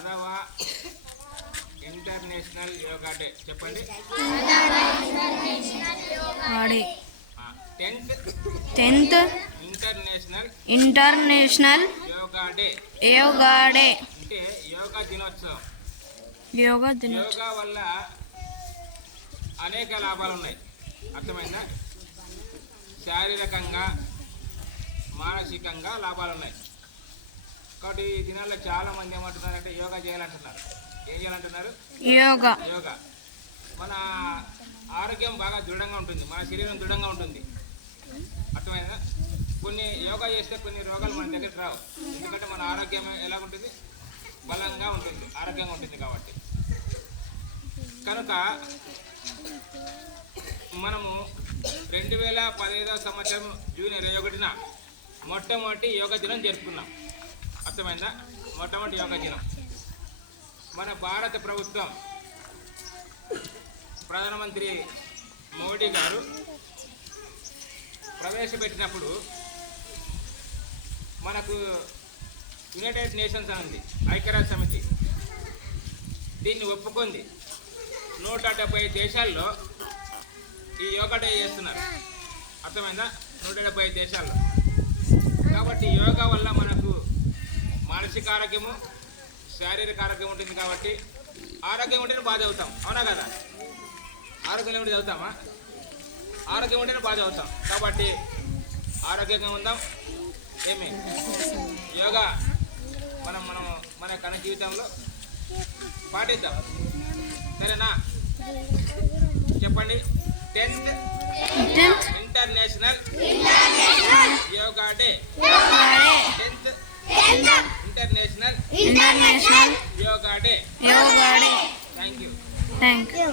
10వ international yoga day చెప్పండి. 10th international yoga day అంటే యోగా దినోత్సవం. యోగా వల్ల అనేక లాభాలు ఉన్నాయి, అర్థమైందా? శారీరకంగా మానసికంగా లాభాలు ఉన్నాయి. కాబట్టి ఈ దినాల్లో చాలా మంది ఏమంటున్నారంటే యోగా చేయాలంటున్నారు. ఏం చేయాలంటున్నారు? యోగా. మన ఆరోగ్యం బాగా దృఢంగా ఉంటుంది, మన శరీరం దృఢంగా ఉంటుంది, అర్థమైందా? కొన్ని యోగా చేస్తే కొన్ని రోగాలు మన దగ్గర రావు, ఎందుకంటే మన ఆరోగ్యం ఎలా ఉంటుంది? బలంగా ఉంటుంది, ఆరోగ్యంగా ఉంటుంది. కాబట్టి కనుక మనము 2015వ సంవత్సరం జూన్ 21న మొట్టమొదటి యోగా దినం జరుపుకున్నాం, అర్థమైందా? మొట్టమొదటి యోగా దినం మన భారత ప్రభుత్వం ప్రధానమంత్రి మోడీ గారు ప్రవేశపెట్టినప్పుడు మనకు యునైటెడ్ నేషన్స్ అని ఉంది, ఐక్యరాజ్య సమితి, దీన్ని ఒప్పుకుంది. 170 దేశాల్లో ఈ యోగా డే చేస్తున్నారు, అర్థమైందా? 170 దేశాల్లో. కాబట్టి యోగా వల్ల మనకు మానసిక ఆరోగ్యము, శారీరక ఆరోగ్యం ఉంటుంది. కాబట్టి ఆరోగ్యం ఉంటేనే బాగా చదువుతాం, అవునా కదా? ఆరోగ్యం ఉంటే చదువుతామా? ఆరోగ్యం ఉంటేనే బాగా చదువుతాం. కాబట్టి ఆరోగ్యంగా ఉందాం. ఏమి యోగా మనం మన కన జీవితంలో పాటిద్దాం, సరేనా? చెప్పండి. 10th international yoga day. 10th international yoga day. Thank you.